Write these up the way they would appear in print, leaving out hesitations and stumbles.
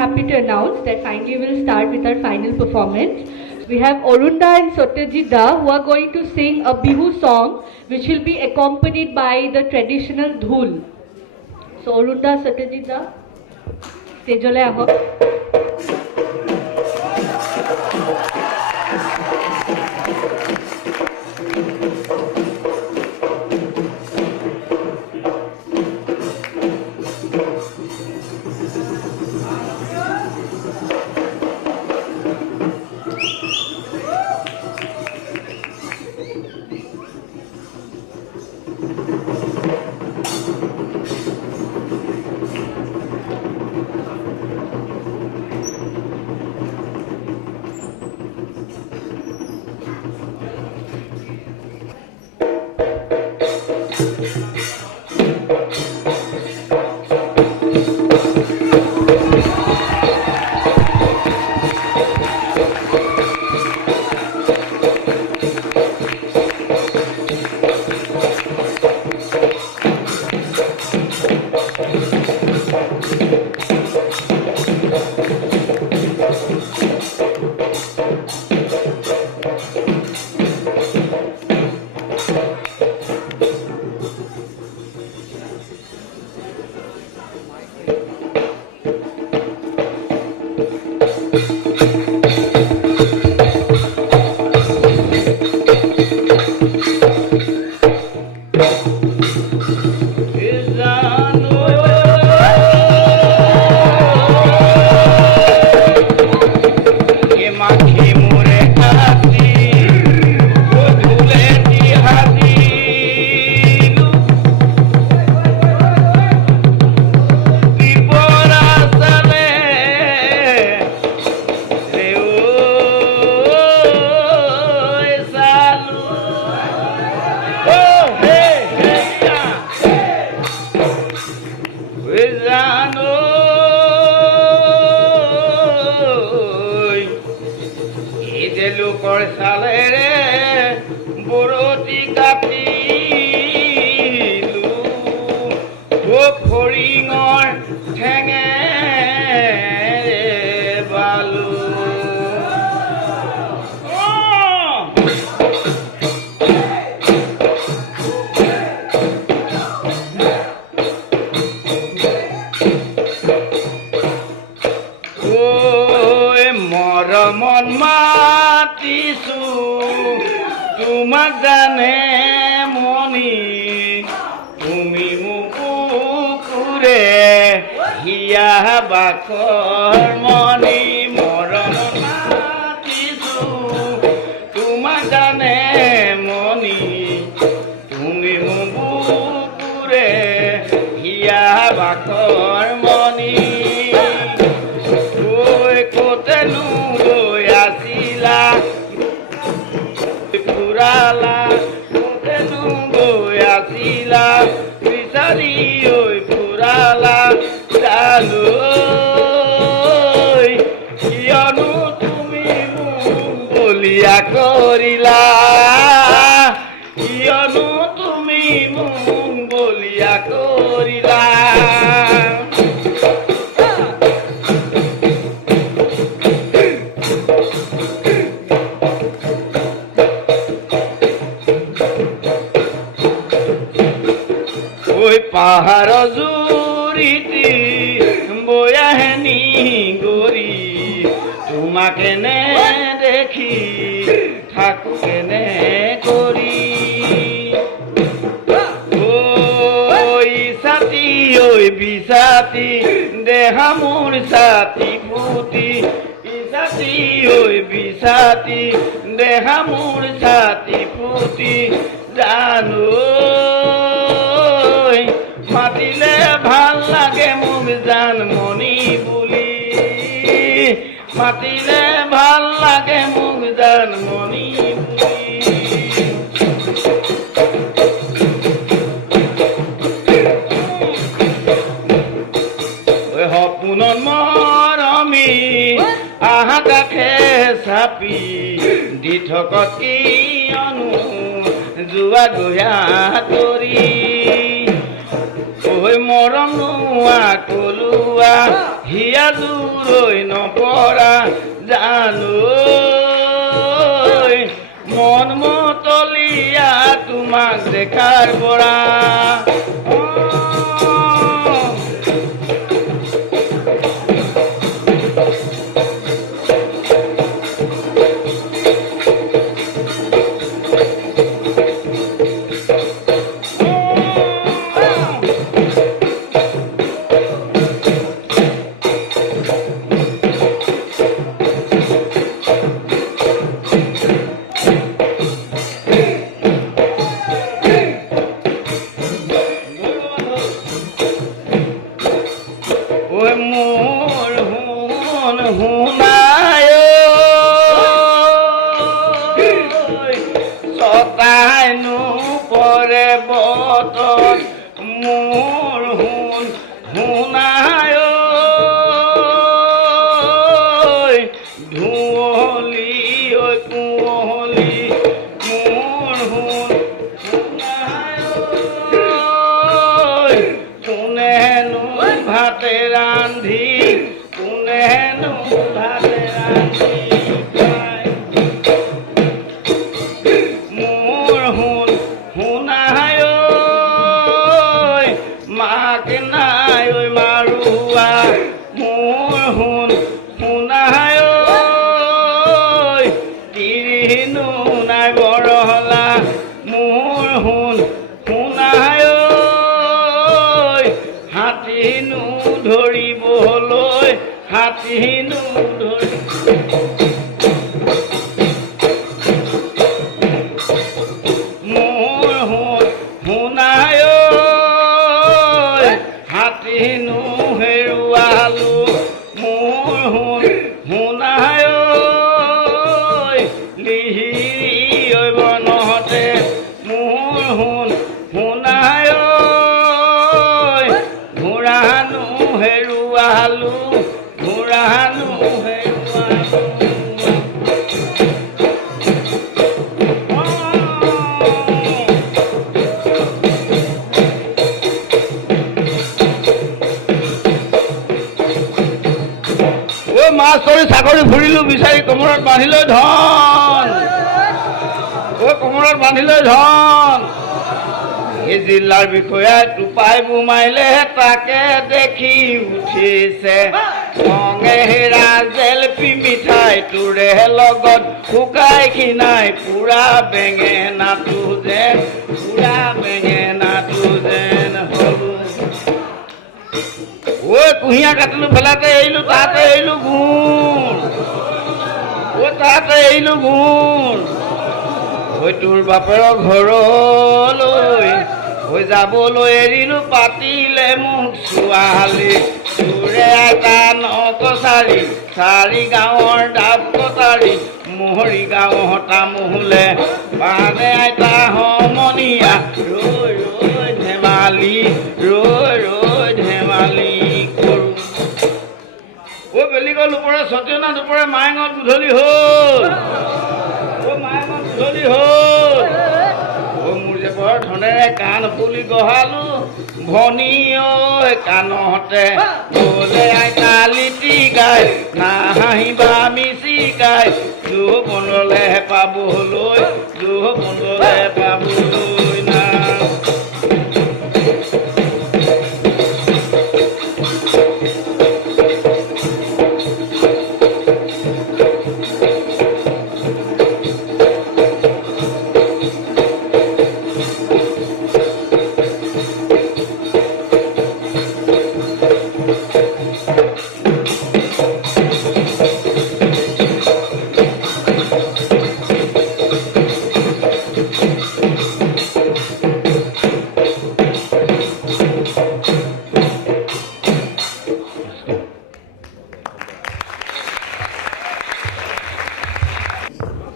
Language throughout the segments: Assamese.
happy to announce that finally we'll start with our final performance. We have Orunda and Satyajit Da who are going to sing a Bihu song which will be accompanied by the traditional dhul. So Orunda, Satyajit Da, stage ole aho. মন মাতিছো তোমাক জানে মনি তুমি মুকুৰে হিয়া বাকৰ মনি মৰম মাতিছো তোমাক জানে মনি তুমি মুকুৰে হিয়া বাকৰ মনি বিচাৰি ঐ ফুৰালা জানো কিয়নো তুমি মোক বলিয়া কৰিলা কিয়নো তুমি মোক বলিয়া কৰিলা পাহাৰ জুৰিতি বয়াহেনি গৰি তোমাক এনে দেখি থাকো কেনে কৰি ঐ ছাতি ঐ বিছাতি দেহা মোৰ ছাতি ফুটি ছাতি ঐ বিছাতি দেহা মোৰ ছাতি ফুটি জানো মাতিলে ভাল লাগে মোক জানমণি বুলি মাতিলে ভাল লাগে মোক জানমণি বুলি সপোনত মৰমি আহা কাষে চাপি দি থকত কিয়নো যোৱা গয়া কৰি মৰম নোৱা কলোৱা হিয়া দূৰৈ নপৰা জানো মন মতলীয়া তোমাক দেখাৰ পৰা চাকৰি ফুৰিলো বিচাৰি কোমৰত বান্ধিলৈ ধন কোমৰত বান্ধিলৈ ধন এই জিলাৰ বিষয়াই টোপাই বোমাইলে তাকে দেখি উঠিছে ৰঙে হেৰা জেলপি মিঠাই তোৰে লগত শুকাই খিনাই পুৰা বেঙেনাটো যেন হ'ল কুঁহিয়া কাটিলো ভেলাতে এৰিলো তাতে এৰিলো গুণ তোৰ বাপেৰ ঘৰলৈ যাবলৈ এৰিলো পাতিলে মোক ছোৱালী তোৰে এটা নকছাৰী চাৰি গাঁৱৰ ডাব কটাৰী মোহৰি গাঁও তামোলে পানে আইতা সমনীয়া ৰৈ ধেমালি বেলি গ'ল ওপৰে সত্যনা দুপৰে মায়েঙত গধূলি হ'ল মোৰ যে বৰ ধনেৰে কাণ ফুলি গহালো ভনী ঐ কাণতে বোলে আইতা লিটি গাই নাহাঁহিবা মিচি গাই যৌৱনলে পাবলৈ না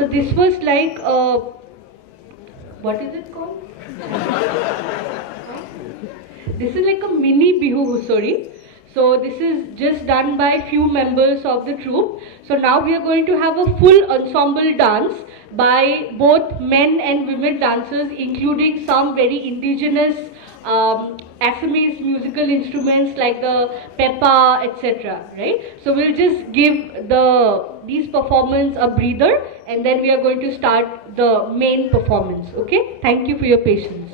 So this was like what is it called? This is like a mini Bihu Husori. So this is just done by few members of the troupe. So now we are going to have a full ensemble dance by both men and women dancers, including some very indigenous Assamese musical instruments like the pepa, etc. Right? So we'll just give these performance a breather, and then we are going to start the main performance. Okay? Thank you for your patience.